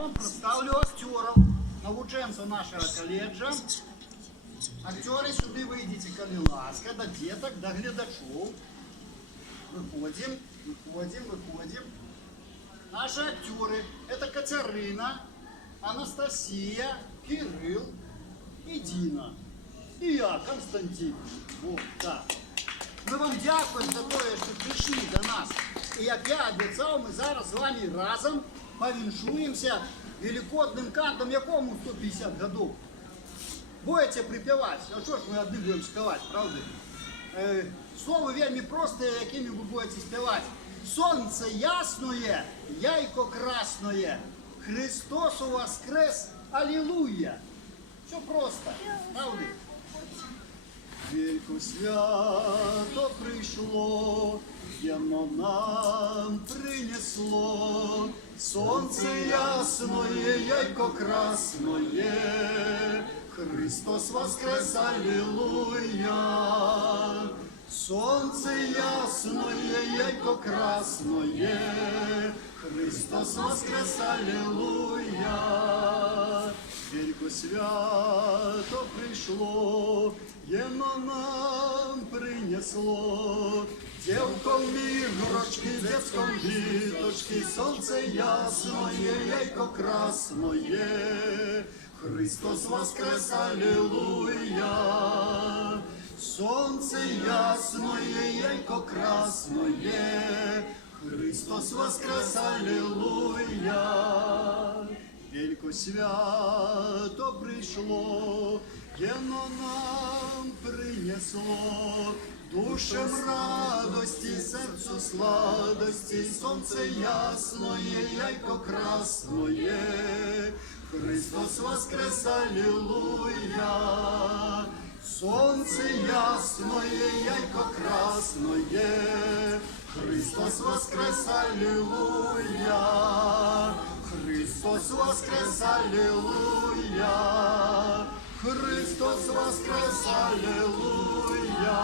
вам представлю актеров, навученцев нашего колледжа. Актеры, сюда выйдите, коли ласка, до деток, до глядачов. Выходим. Наши актеры, это Катерина, Анастасия, Кирилл и Дина. И я, Константин. Вот так. Ми вам дякуємо за те, що прийшли до нас. І як я обіцяв, ми зараз з вами разом повіншуємося великодним кантом, якому 150 років. Будете припівати, а що ж ми одні будемо співати, правда? Слово вельми просте, якими ви будете співати. Сонце ясное, яйко красное, Христос воскрес, аллилуйя. Все просто, правда? Велько свято прийшло, яно нам принесло, сонце ясное, яйко красное, Христос воскрес, аллилуйя. Солнце ясное, яйко красное, Христос воскрес, аллилуйя. Велько свято пришло, єно нам принесло, девком ігрочки, детском віточки, сонце ясное, яйко красное, Христос воскрес, аллилуйя. Солнце ясное, яйко красное, Христос воскрес, аллилуйя. Велько свято прийшло, єно нам принесло, душам радості, серцю сладості, сонце ясное, яйко красное, Христос воскрес, аллилуйя. Солнце ясное, яйко красное, Христос воскрес, аллилуйя. Христос воскрес, аллилуйя. Христос воскрес, аллилуйя.